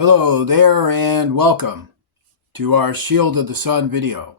Hello there and welcome to our Shield of the Sun video.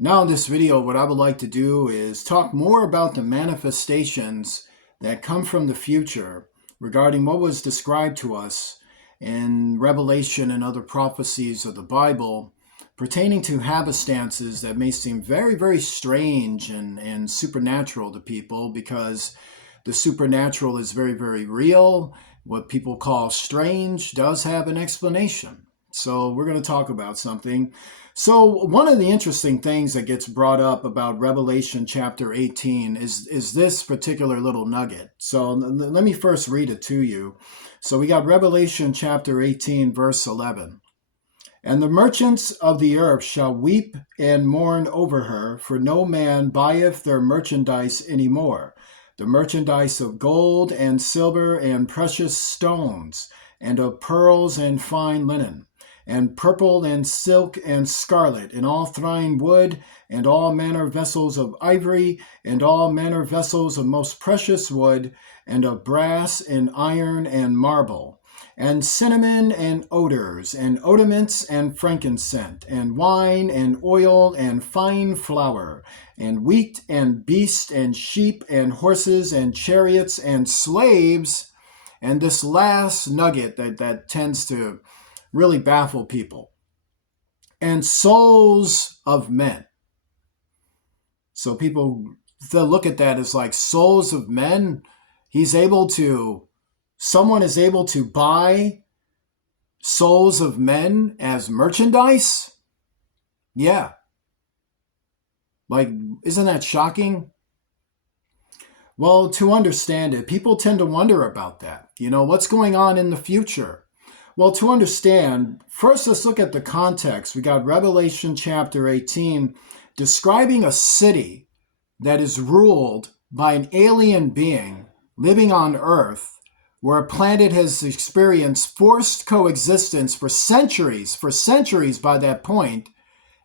Now in this video, what I would like to do is talk more about the manifestations that come from the future regarding what was described to us in Revelation and other prophecies of the Bible pertaining to happenstances that may seem very, very strange and supernatural to people because the supernatural is very, very real. What people call strange does have an explanation. So we're going to talk about something. So one of the interesting things that gets brought up about Revelation chapter 18 is this particular little nugget. So let me first read it to you. So we got Revelation chapter 18, verse 11. And the merchants of the earth shall weep and mourn over her, for no man buyeth their merchandise any more, the merchandise of gold and silver and precious stones, and of pearls and fine linen, and purple and silk and scarlet, and all fine wood, and all manner vessels of ivory, and all manner vessels of most precious wood, and of brass and iron and marble, and cinnamon and odors, and ointments and frankincense, and wine and oil and fine flour, and wheat and beast and sheep and horses and chariots and slaves. And this last nugget that tends to really baffle people. And souls of men. So people, they'll look at that as like souls of men. Someone is able to buy souls of men as merchandise? Yeah. Like, isn't that shocking? Well, to understand it, people tend to wonder about that. What's going on in the future? Well, to understand, first let's look at the context. We got Revelation chapter 18 describing a city that is ruled by an alien being living on Earth, where a planet has experienced forced coexistence for centuries by that point,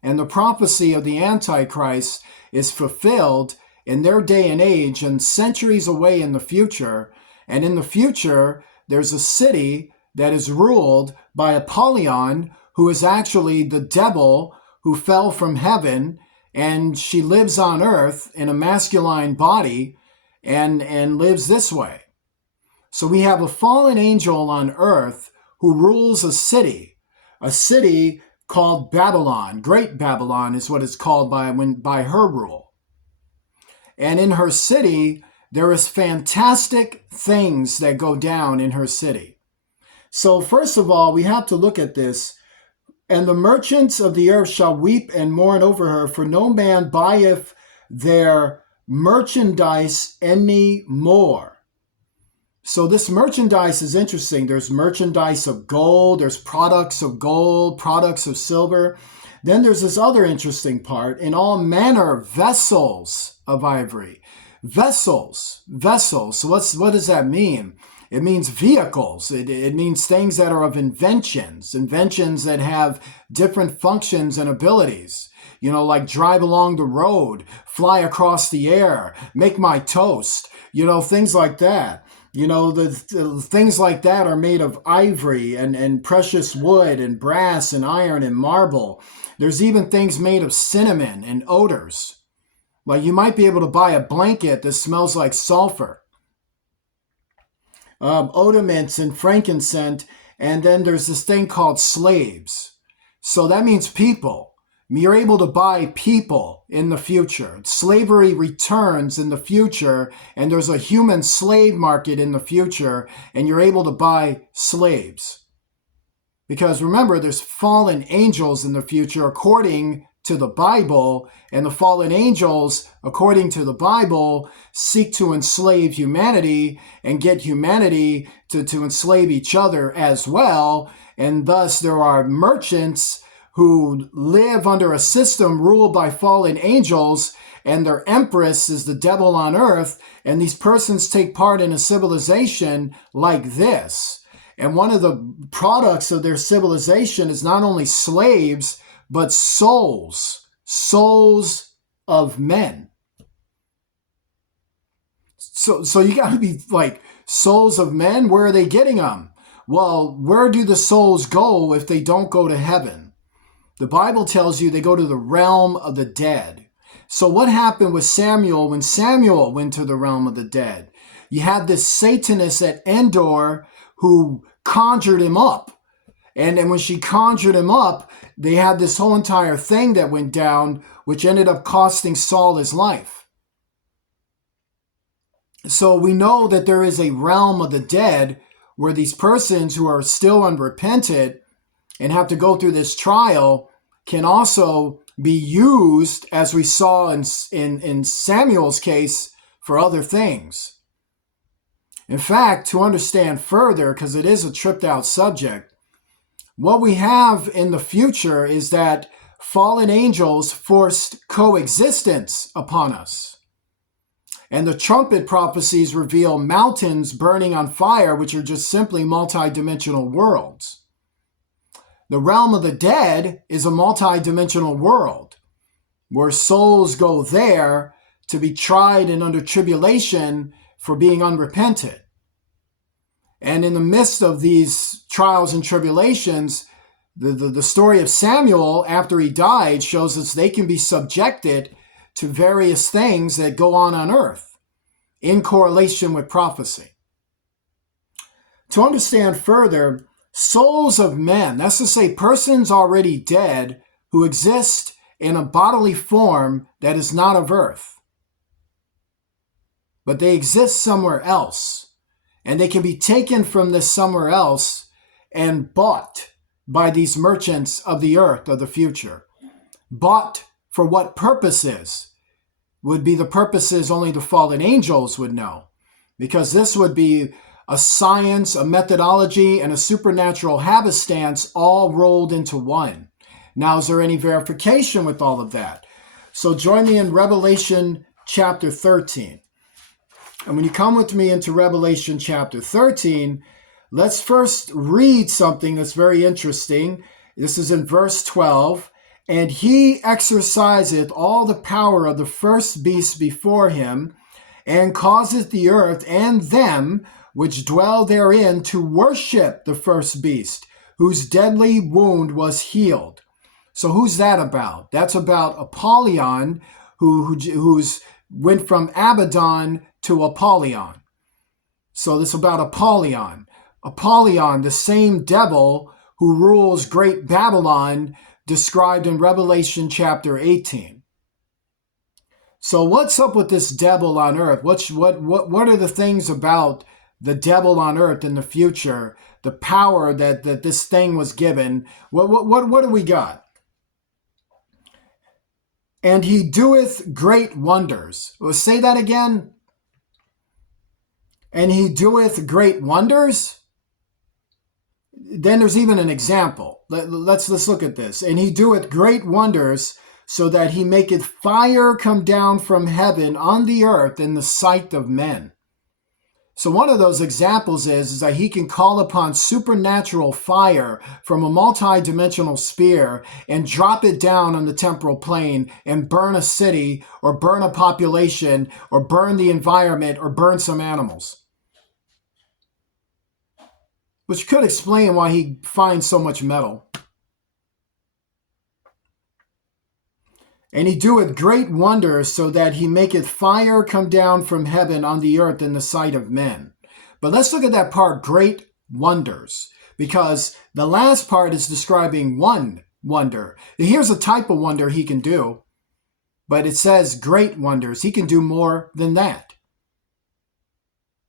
and the prophecy of the Antichrist is fulfilled in their day and age and centuries away in the future. And in the future, there's a city that is ruled by Apollyon, who is actually the devil who fell from heaven, and she lives on earth in a masculine body and lives this way. So we have a fallen angel on earth who rules a city called Babylon. Great Babylon is what it's called by her rule. And in her city, there is fantastic things that go down in her city. So first of all, we have to look at this. And the merchants of the earth shall weep and mourn over her, for no man buyeth their merchandise any more. So this merchandise is interesting. There's merchandise of gold, there's products of gold, products of silver. Then there's this other interesting part, in all manner vessels of ivory. Vessels. So what does that mean? It means vehicles. It means things that are of inventions that have different functions and abilities. Like drive along the road, fly across the air, make my toast, things like that. The things like that are made of ivory and precious wood and brass and iron and marble. There's even things made of cinnamon and odors. Like you might be able to buy a blanket that smells like sulfur. Ointments and frankincense, and then there's this thing called slaves. So that means people. You're able to buy people in the future. Slavery returns in the future, and there's a human slave market in the future, and you're able to buy slaves. Because remember, there's fallen angels in the future according to the Bible, and the fallen angels, according to the Bible, seek to enslave humanity and get humanity to enslave each other as well. And thus there are merchants who live under a system ruled by fallen angels, and their empress is the devil on earth, and these persons take part in a civilization like this. And one of the products of their civilization is not only slaves, but souls of men. So you got to be like, souls of men, where are they getting them? Well, where do the souls go if they don't go to heaven? The Bible tells you they go to the realm of the dead. So what happened with Samuel when Samuel went to the realm of the dead? You had this Satanist at Endor who conjured him up. And then when she conjured him up, they had this whole entire thing that went down, which ended up costing Saul his life. So we know that there is a realm of the dead where these persons who are still unrepentant and have to go through this trial can also be used, as we saw in Samuel's case, for other things. In fact, to understand further, because it is a tripped out subject, what we have in the future is that fallen angels forced coexistence upon us. And the trumpet prophecies reveal mountains burning on fire, which are just simply multidimensional worlds. The realm of the dead is a multidimensional world where souls go there to be tried and under tribulation for being unrepentant. And in the midst of these trials and tribulations, the story of Samuel after he died shows us they can be subjected to various things that go on earth in correlation with prophecy. To understand further, souls of men, that's to say persons already dead who exist in a bodily form that is not of earth, but they exist somewhere else, and they can be taken from this somewhere else and bought by these merchants of the earth of the future. Bought for what purposes? Would be the purposes only the fallen angels would know, because this would be a science, a methodology, and a supernatural happenstance all rolled into one. Now, is there any verification with all of that? So join me in Revelation chapter 13. And when you come with me into Revelation chapter 13, let's first read something that's very interesting. This is in verse 12. And he exerciseth all the power of the first beast before him, and causeth the earth and them which dwell therein to worship the first beast, whose deadly wound was healed. So who's that about? That's about Apollyon, who's went from Abaddon to Apollyon. So this is about Apollyon. Apollyon, the same devil who rules Great Babylon, described in Revelation chapter 18. So what's up with this devil on earth? What are the things about the devil on earth in the future? The power that this thing was given. What do we got? And he doeth great wonders. Well, say that again. And he doeth great wonders. Then there's even an example. Let's look at this. And he doeth great wonders, so that he maketh fire come down from heaven on the earth in the sight of men. So one of those examples is that he can call upon supernatural fire from a multi-dimensional sphere and drop it down on the temporal plane and burn a city or burn a population or burn the environment or burn some animals. Which could explain why he finds so much metal. And he doeth great wonders, so that he maketh fire come down from heaven on the earth in the sight of men. But let's look at that part, great wonders, because the last part is describing one wonder. Here's a type of wonder he can do, but it says great wonders. He can do more than that.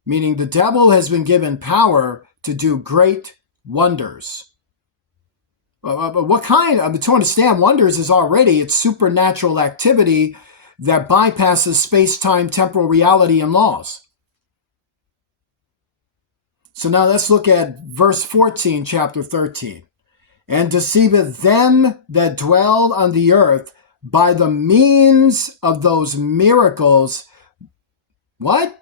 Meaning the devil has been given power to do great wonders. But what kind? To understand wonders is already, it's supernatural activity that bypasses space-time, temporal reality, and laws. So now let's look at verse 14, chapter 13. And deceiveth them that dwell on the earth by the means of those miracles. What?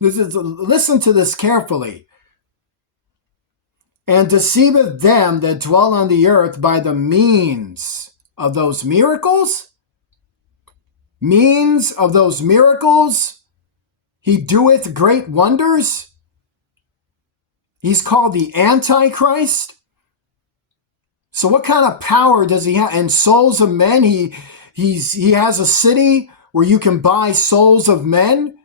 Listen to this carefully. And deceiveth them that dwell on the earth by the means of those miracles? Means of those miracles? He doeth great wonders? He's called the Antichrist. So what kind of power does he have? And souls of men, he has a city where you can buy souls of men.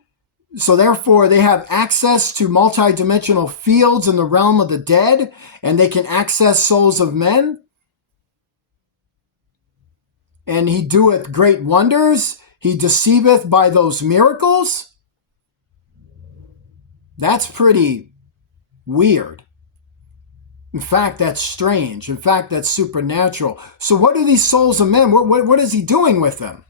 So therefore, they have access to multidimensional fields in the realm of the dead, and they can access souls of men. And he doeth great wonders. He deceiveth by those miracles. That's pretty weird. In fact, that's strange. In fact, that's supernatural. So what are these souls of men? What is he doing with them?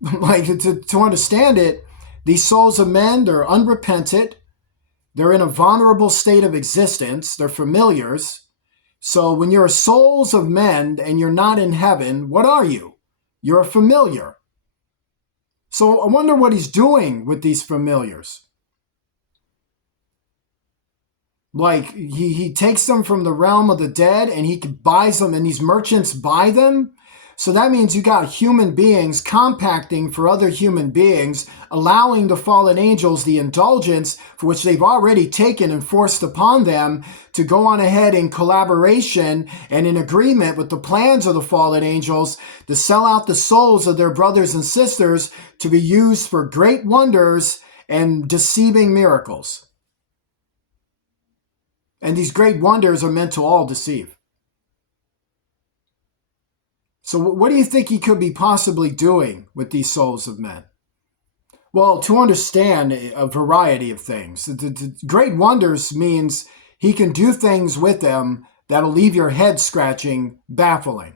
Like, to understand it, these souls of men, they're unrepentant. They're in a vulnerable state of existence. They're familiars. So when you're souls of men and you're not in heaven, what are you? You're a familiar. So I wonder what he's doing with these familiars. Like, he takes them from the realm of the dead and he buys them, and these merchants buy them. So that means you got human beings compacting for other human beings, allowing the fallen angels the indulgence for which they've already taken and forced upon them to go on ahead in collaboration and in agreement with the plans of the fallen angels to sell out the souls of their brothers and sisters to be used for great wonders and deceiving miracles. And these great wonders are meant to all deceive. So what do you think he could be possibly doing with these souls of men? Well, to understand a variety of things. The great wonders means he can do things with them that'll leave your head scratching, baffling.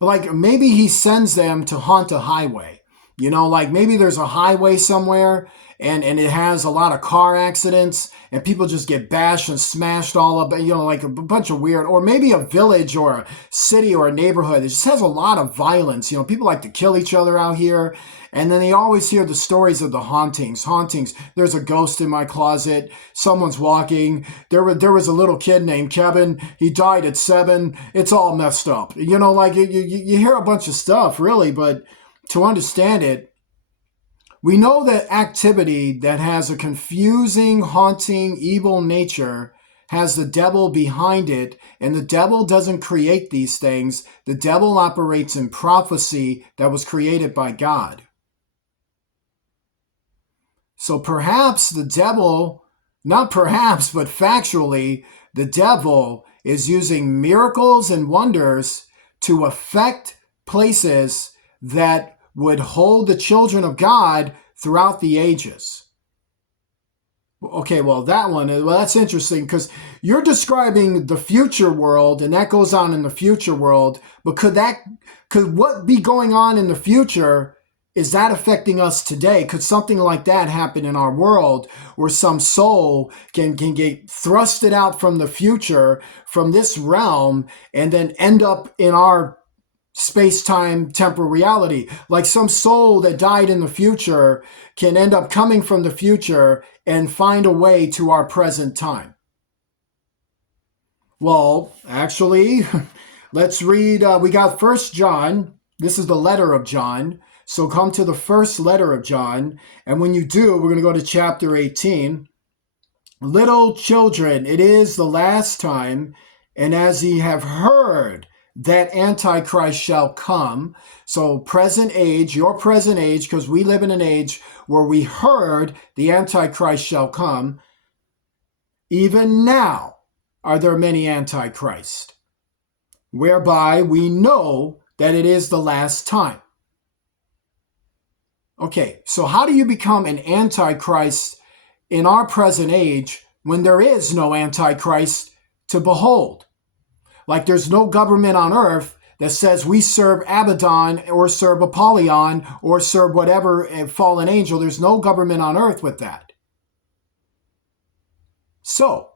Like maybe he sends them to haunt a highway. Like maybe there's a highway somewhere and it has a lot of car accidents and people just get bashed and smashed all up, like a bunch of weird, or maybe a village or a city or a neighborhood that just has a lot of violence. People like to kill each other out here. And then they always hear the stories of the hauntings. There's a ghost in my closet. Someone's walking. There was a little kid named Kevin. He died at 7. It's all messed up. Like you hear a bunch of stuff, really, but to understand it, we know that activity that has a confusing, haunting, evil nature has the devil behind it, and the devil doesn't create these things. The devil operates in prophecy that was created by God. So perhaps the devil, not perhaps, but factually, the devil is using miracles and wonders to affect places that would hold the children of God throughout the ages. Okay, well, that's interesting because you're describing the future world and that goes on in the future world, but could what be going on in the future? Is that affecting us today? Could something like that happen in our world where some soul can get thrusted out from the future, from this realm, and then end up in our space-time temporal reality? Like some soul that died in the future can end up coming from the future and find a way to our present time. Well, actually, let's read. We got 1 John. This is the letter of John. So come to the first letter of John. And when you do, we're going to go to chapter 18. Little children, it is the last time, and as ye have heard that Antichrist shall come. So present age, your present age, because we live in an age where we heard the Antichrist shall come. Even now are there many Antichrists, whereby we know that it is the last time. Okay, so how do you become an Antichrist in our present age when there is no Antichrist to behold? Like there's no government on earth that says we serve Abaddon or serve Apollyon or serve whatever fallen angel. There's no government on earth with that. So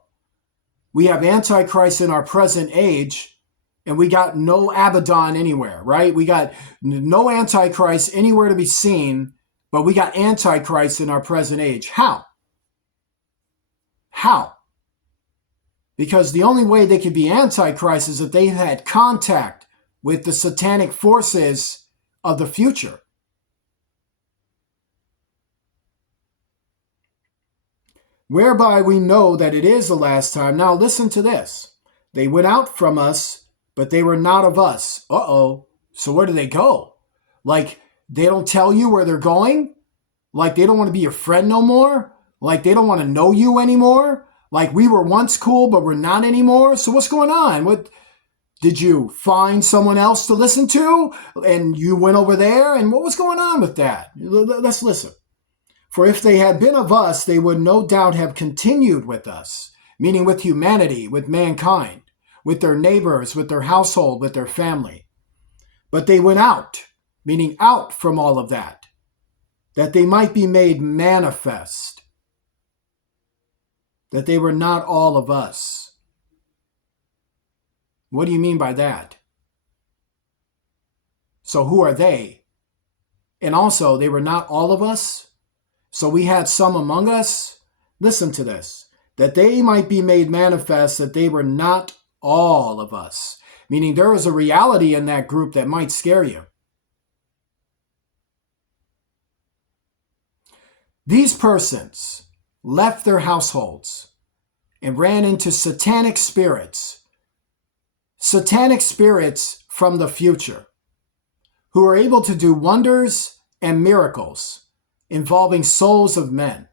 we have Antichrist in our present age, and we got no Abaddon anywhere, right? We got no Antichrist anywhere to be seen, but we got Antichrist in our present age. How? Because the only way they could be Antichrist is if they had contact with the satanic forces of the future. whereby we know that it is the last time. Now listen to this. They went out from us, but they were not of us. Uh-oh. So where do they go? Like, they don't tell you where they're going? Like, they don't want to be your friend no more? Like, they don't want to know you anymore? Like, we were once cool, but we're not anymore? So what's going on? What did you find someone else to listen to? And you went over there? And what was going on with that? Let's listen. For if they had been of us, they would no doubt have continued with us, meaning with humanity, with mankind, with their neighbors, with their household, with their family. But they went out, meaning out from all of that they might be made manifest, that they were not all of us. What do you mean by that? So who are they? And also, they were not all of us? So we had some among us? Listen to this. That they might be made manifest that they were not all of us. Meaning there is a reality in that group that might scare you. These persons left their households and ran into satanic spirits from the future, who are able to do wonders and miracles involving souls of men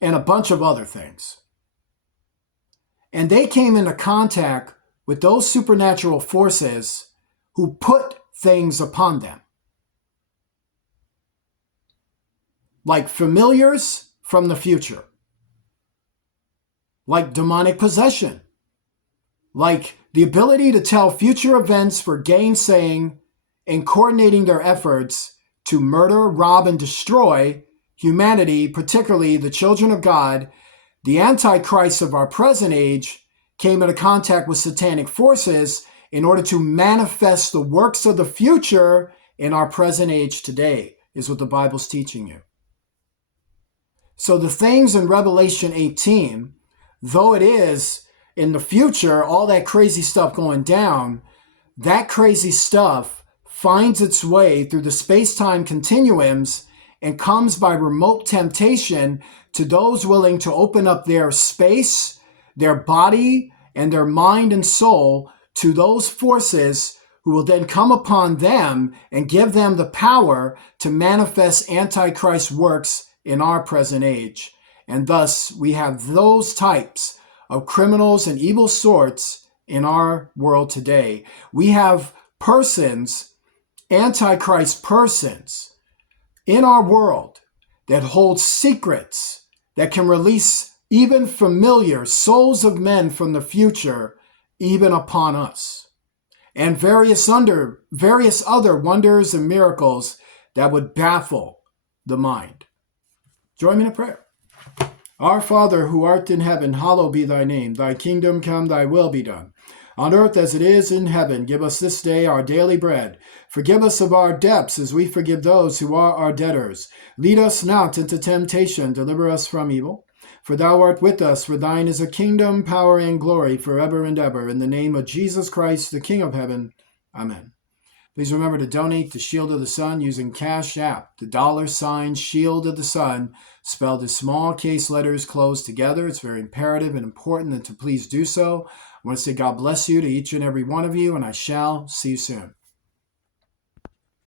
and a bunch of other things. And they came into contact with those supernatural forces who put things upon them, like familiars from the future, like demonic possession, like the ability to tell future events for gainsaying and coordinating their efforts to murder, rob, and destroy humanity, particularly the children of God. The Antichrist of our present age came into contact with satanic forces in order to manifest the works of the future in our present age today, is what the Bible's teaching you. So the things in Revelation 18, though it is in the future, all that crazy stuff going down, that crazy stuff finds its way through the space-time continuums and comes by remote temptation to those willing to open up their space, their body, and their mind and soul to those forces who will then come upon them and give them the power to manifest Antichrist works in our present age. And thus, we have those types of criminals and evil sorts in our world today. We have persons, Antichrist persons, in our world that hold secrets that can release even familiar souls of men from the future even upon us, and various other wonders and miracles that would baffle the mind. Join me in a prayer. Our Father, who art in heaven, hallowed be thy name. Thy kingdom come, thy will be done, on earth as it is in heaven. Give us this day our daily bread. Forgive us of our debts as we forgive those who are our debtors. Lead us not into temptation. Deliver us from evil. For thou art with us, for thine is a kingdom, power, and glory forever and ever. In the name of Jesus Christ, the King of heaven. Amen. Please remember to donate to Shield of the Sun using Cash App, the $ Shield of the Sun, spelled as small case letters closed together. It's very imperative and important that to please do so. I want to say God bless you to each and every one of you, and I shall see you soon.